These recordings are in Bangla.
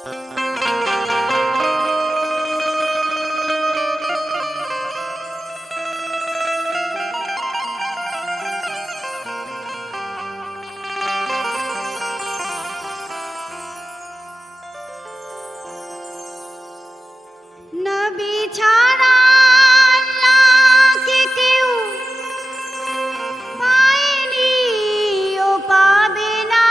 নবী ছাড়া আল্লাহকে কেউ পায়নি ও পাবে না।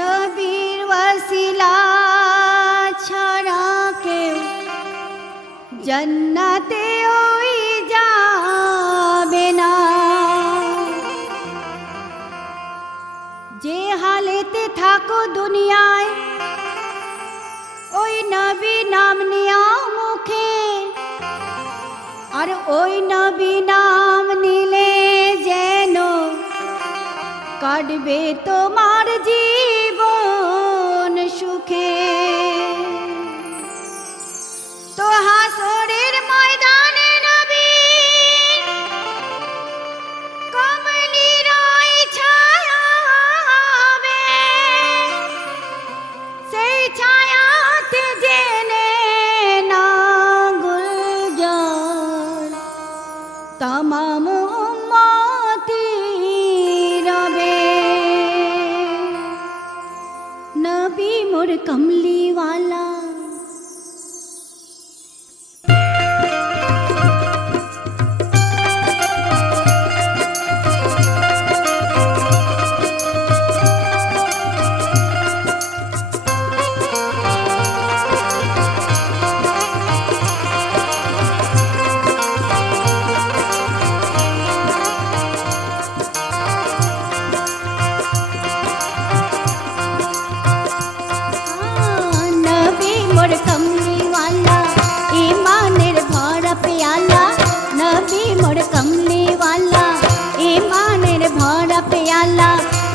নবীর ওয়াসিলা ছাড়া কেউ জান্নাতে ওই যাবে না। যে হালেতে থাকো দুনিয়ায় ওই নবী নাম নিয়া মুখে, আর ওই নবী নাম নিলে যেন কাটবে তোমার জীবন সুখে। তো হাসরের ময়দানে নবীর কমলির ওই ছায়া হবে, সেই ছায়াতে জেনে না গুলজার তামাম উম্মতি রবে। নবী মোর কমলি ওয়ালা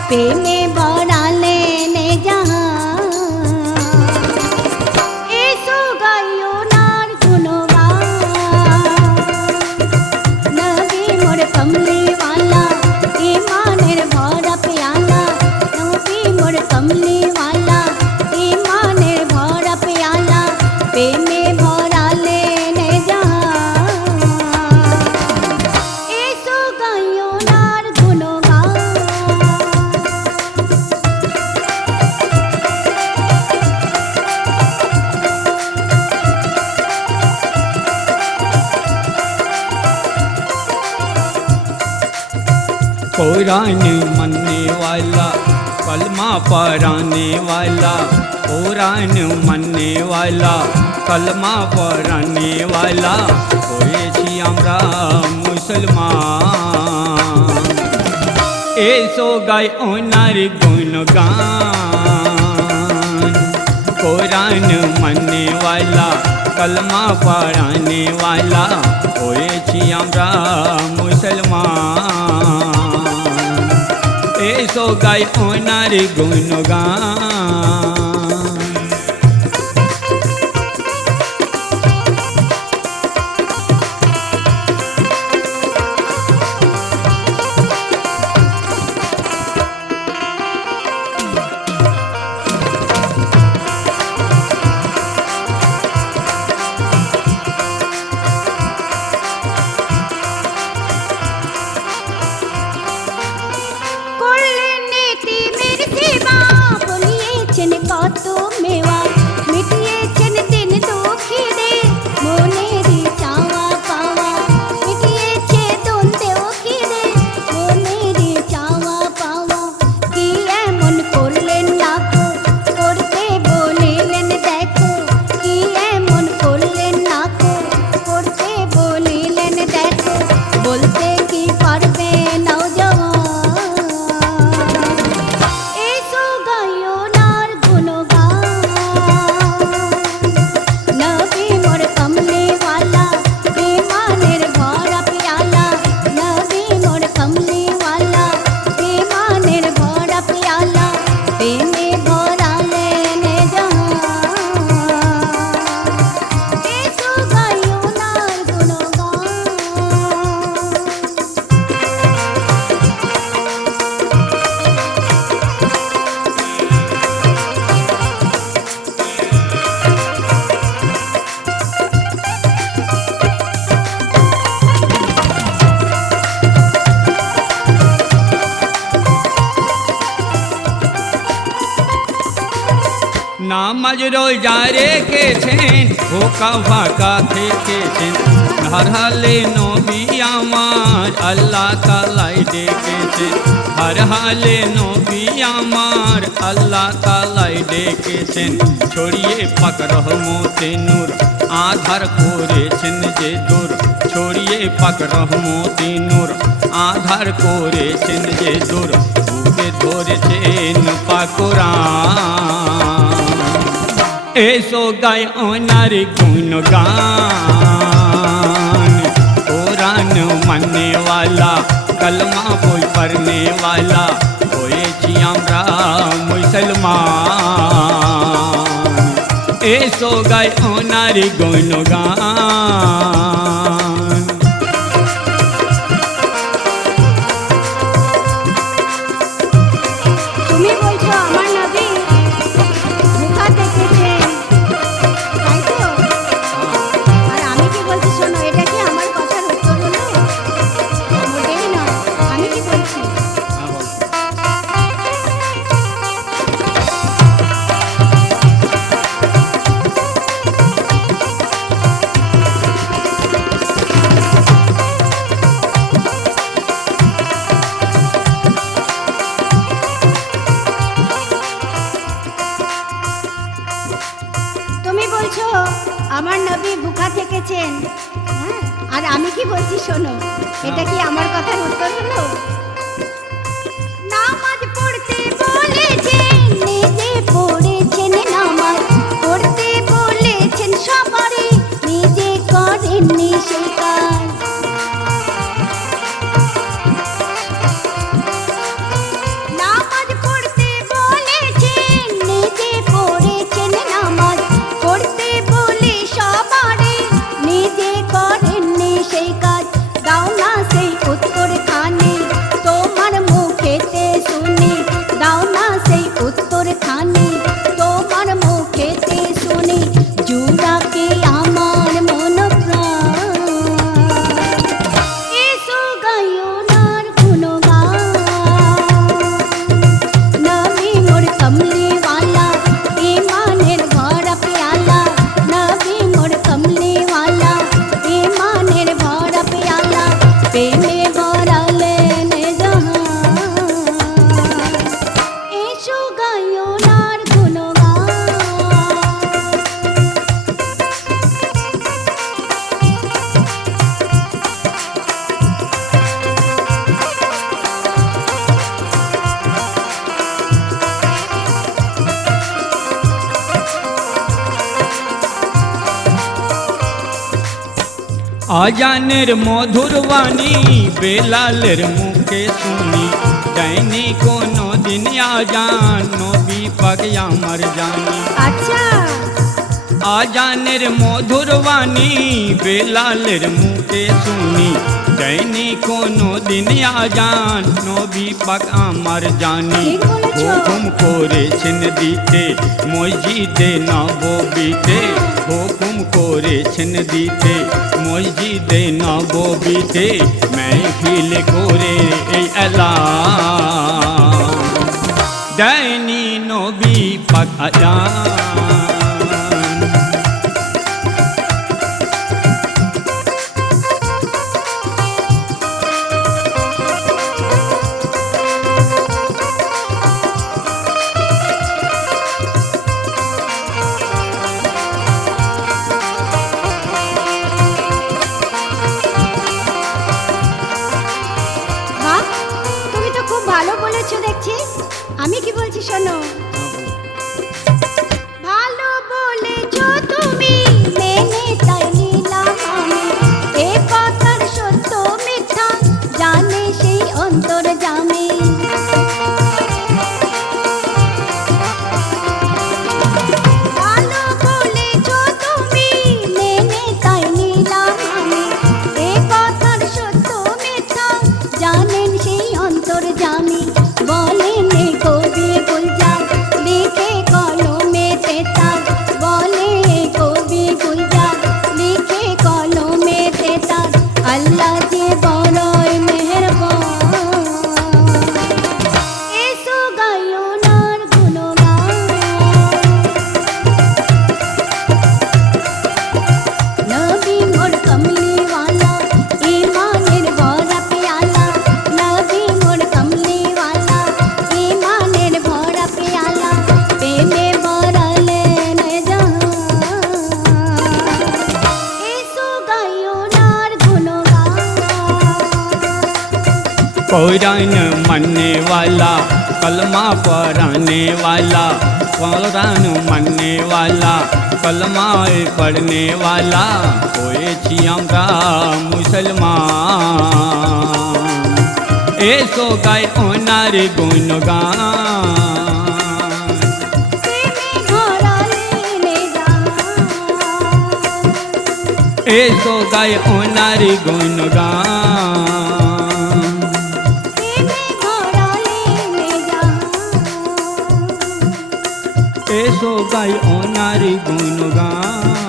प्रेमे बड़ा लेने जहाँ ऐसो गायो नार गुनवान। नबी मोर कमली वाला ईमानेर भरा प्याला, नबी मोर कमली वाला ईमानेर भरा प्याला, प्रेमे भरा लेने जहाँ ऐसो गायो नार गुनवान। कुरान मनने वाला कलमा पढ़ाने वाला, कुरान मनने वाला कलमा पढ़ाने वाला হয়েছি আমরা মুসলমান। এসো গাই ওনার গুণগান। कुरान मनने वाला कलमा पढ़ाने वाला হয়েছি আমরা মুসলমান। এসো গাই ওনার গুণগান। করলেন নীতি মের সেবা বলিয়েছেন নামাজ রোজা রেখেছেন ভোকা ফাঁকা থেকেছেন হর হালে নবী আমার আল্লাহ তাআলাই ডেকেছেন হর হালে নবী আমার আল্লাহ তাআলাই ডেকেছেন ছড়িয়ে পাক রহমতে নূর আধার করেছেন যে দূর ছড়িয়ে পাক রহমতে নূর আধার করেছেন যে দূর বুকে ধরেছেন পাক কোরআন এসো গায় ওনার गुणगान कुरान मानने वाला कलमा बोल पढ़ने वाला হয়েছি আমরা মুসলমান এসো গায় ওনার गुणगान তুমি বলছো আমার নবী মুখা দেখেছেন, তাই তো? আর আমি কি বলছি শোনো, এটা কি আমার কথার উত্তর হলো? মোটেই না। আমি কি বলছি? তুমি বলছো আমার নবী ভুখা থেকেছেন, হ্যাঁ? আর আমি কি বলছি শোনো, এটা কি আমার কথার উত্তর হলো? নামাজ পড়তে বলেছেন, নিজে পড়েছেন, নামাজ পড়তে বলেছেন সবারে, নিজে করেননি সেই কাজ। নামাজ পড়তে বলেছেন, নিজে পড়েছেন, নামাজ পড়তে বলে সবারে, নিজে করেননি সেই কাজ। দাও না সেই উত্তর খানি তোমার মুখেতে শুনি, দাও না সেই উত্তর খানি তোমার মুখেতে শুনি, জুড়াকে আমার মন প্রাণ এসো গাইও নার গুণগান। নবী মোর কমলি वाला ईमानेर भरा प्याला, नबी मोर कमली वाला ईमानेर भरा प्याला, प्रेमे भरालेन जहान एसो गाइयो नार गुणगान। আজানের মধুর বাণী বেলালের মুখে শুনি, যায়নি কোনো দিন আজান নবী পাক আমার জানি। আচ্ছা, আজানের মধুর বাণী বেলালের মুখে শুনি, যায়নি কোনো দিন আজান নবী পাক আমার জানি। ঠিক বলেছো। হুকুম করেছেন দিতে মসজিদে নববীতে, হুকুম করেছেন দিতে মসজিদে নববীতে, মেহফিল করে এই এলান দেয়নি নবী পাক আজান। বাহ, তুমি তো খুব ভালো বলেছো দেখছি। আমি কি বলছি শোনো, ভালো বলেছো তুমি, মেনে তাই নিলাম আমি, এ কথার সত্য মিথ্যা জানে সেই অন্তর জামে। ভালো বলেছো তুমি, মেনে তাই নিলাম আমি, এ কথার সত্য মিথ্যা জানেন সেই অন্তর জামি। বলেন কবি গুলজার कुरान मानने वाला, कलमा पढ़ने वाला, कुरान मानने वाला, कलमा पढ़ने वाला হয়েছি আমরা মুসলমান। এসো গাই ওনার গুণগান, এসো গাই ওনার গুণগান, এসো গাই ওনার গুণগান।